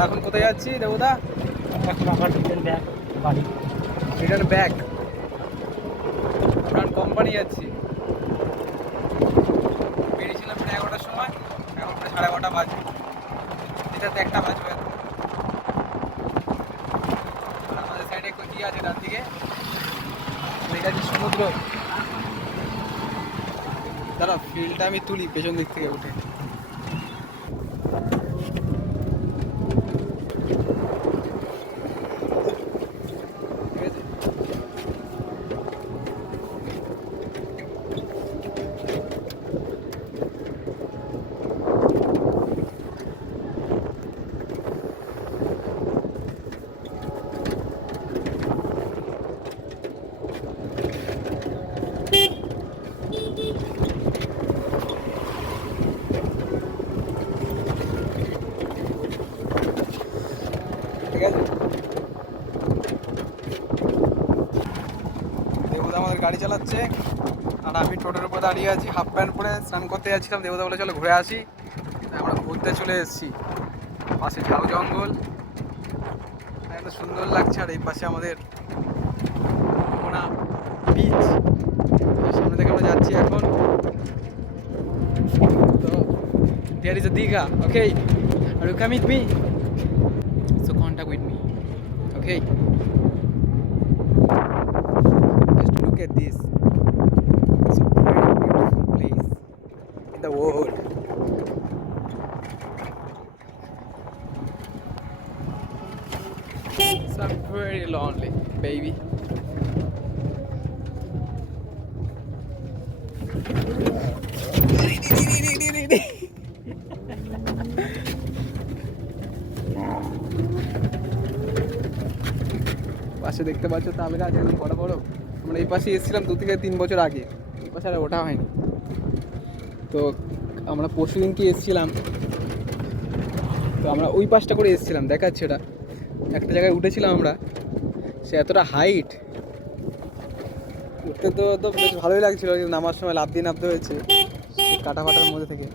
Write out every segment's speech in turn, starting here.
আমরা এখন কোথায় যাচ্ছি দেবদা? এখন আবার রিটার্ন ব্যাক বাড়ি। Return back. আমরা কোম্পানি যাচ্ছি। বেরিয়েছিলাম প্রায় 11টার সময়, এখন প্রায় 11:30 বাজে। এটাতে 1টা বাজবে। আর আমাদের সাইডে একটু কি আছে তার দিকে দেখা যাচ্ছে সমুদ্র। দাঁড়া ফিল্ডটা আমি তুলি পেছন দিক থেকে উঠে। ঠিক আছে, দেবদা আমাদের গাড়ি চালাচ্ছে আর আমি টোটোর উপর দাঁড়িয়ে আছি, হাফ প্যান্ট পরে স্নান করতে যাচ্ছিলাম। দেবদা বলে চলো ঘুরে আসি, তাই আমরা ঘুরতে চলে এসেছি। পাশে ঝাউ জঙ্গল, এত সুন্দর লাগছে। আর এই পাশে আমাদের মোহনা বিচ, সামনে থেকে আমরা যাচ্ছি এখন। তো there is a Diga, okay? Are you coming with me? So contact with me, okay? Just look at this. It's a very beautiful place in the world. So I'm very lonely, baby. পাশে দেখতে পাচ্ছ তাল গাছ একদম বড় বড়। আমরা এই পাশে এসেছিলাম 2 থেকে 3 বছর আগে, এই পাশে আর ওঠা হয়নি। তো আমরা পরশু দিন কি এসেছিলাম, তো আমরা ওই পাশটা করে এসেছিলাম। দেখাচ্ছে ওটা একটা জায়গায় উঠেছিলাম আমরা, সে এতটা হাইট, উঠতে তো বেশ ভালোই লাগছিলো, কিন্তু নামার সময় লাফ দিয়ে নামতে হয়েছে কাটা ফাটার মধ্যে থেকে,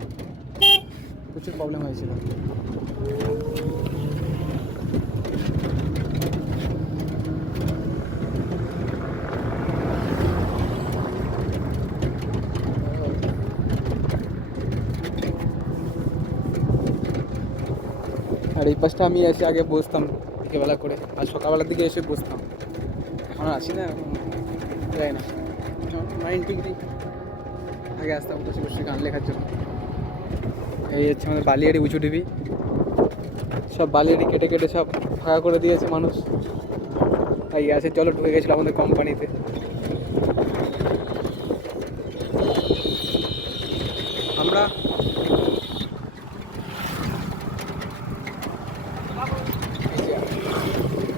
প্রচুর প্রবলেম হয়েছিল। আর এই পাশটা আমি এসে আগে বসতাম বিকেলবেলা করে, আর সকালবেলার দিকে এসে বসতাম। এখন আসি না, যাই না। 9 ডিগ্রি আগে আসতাম বসে বসে গান লেখার জন্য। এই হচ্ছে আমাদের বালিয়াড়ি উঁচু ডিবি, সব বালিয়াড়ি কেটে কেটে সব ফাঁকা করে দিয়েছে মানুষ। তাই আছে, চলো ঢুকে গেছিলো আমাদের কোম্পানিতে। আমরা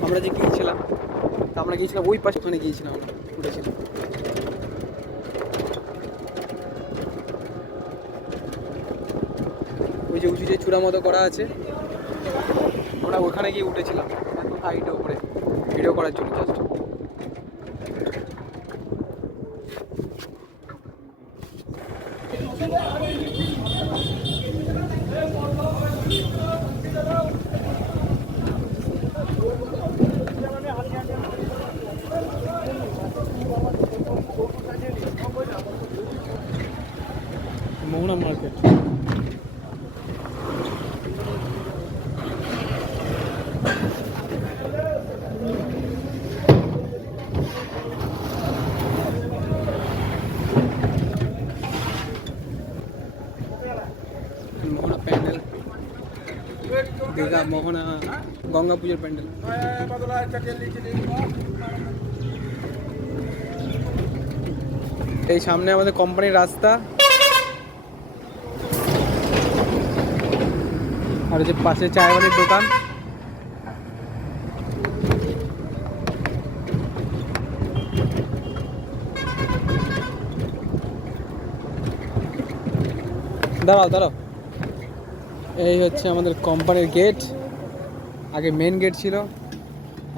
আমরা যে গিয়েছিলাম, আমরা গিয়েছিলাম ওই পাশে, ওখানে গিয়েছিলাম, আমরা উঠেছিলাম। ওই যে উঁচু যে চূড়া মতো করা আছে, আমরা ওখানে গিয়ে উঠেছিলাম হাইটের উপরে ভিডিও করার জন্য জাস্ট। মোহনা মার্কেট। মোহনা প্যান্ডেল, দীঘা মোহনা গঙ্গা পুজোর প্যান্ডেল। এই সামনে আমাদের কোম্পানির রাস্তা, আর যে পাশে চায়বালির দোকান। দাঁড়াও দাঁড়াও, এই হচ্ছে আমাদের কোম্পানির গেট। আগে মেন গেট ছিল,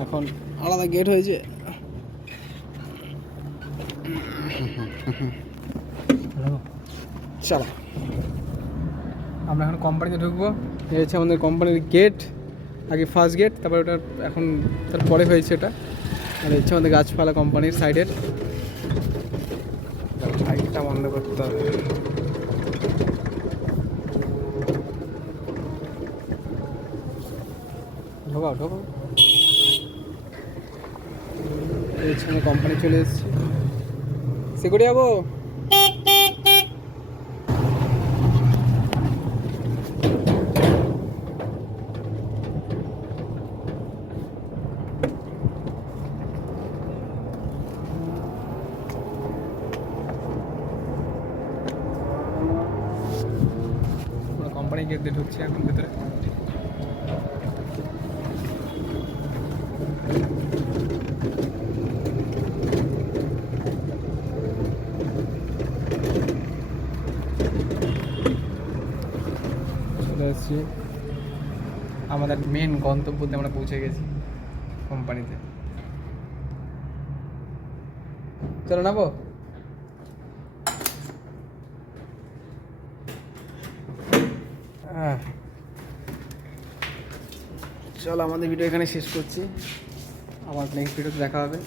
এখন আলাদা গেট হয়েছে। চলো আমরা এখন কোম্পানিতে ঢুকবো। এই হচ্ছে আমাদের কোম্পানির গেট। আগে ফার্স্ট গেট, তারপর ওটা এখন তারপরে হয়েছে এটা। আর ইচ্ছে আমাদের গাছপালা কোম্পানির সাইডের। লাইটটা বন্ধ করতে হবে। ঢোকাও ঢোকাও। এই কোম্পানি চলে এসেছি, সিকিউরিটি যাবো। কোম্পানি গেট দিয়ে ঢুকছি এখন ভেতরে। চলে এসেছি আমাদের মেন গন্তব্যতে, আমরা পৌঁছে গেছি কোম্পানিতে। চলো নাবো। চলো আমাদের ভিডিও এখানে শেষ করছি, আবার নেক্সট ভিডিওতে দেখা হবে।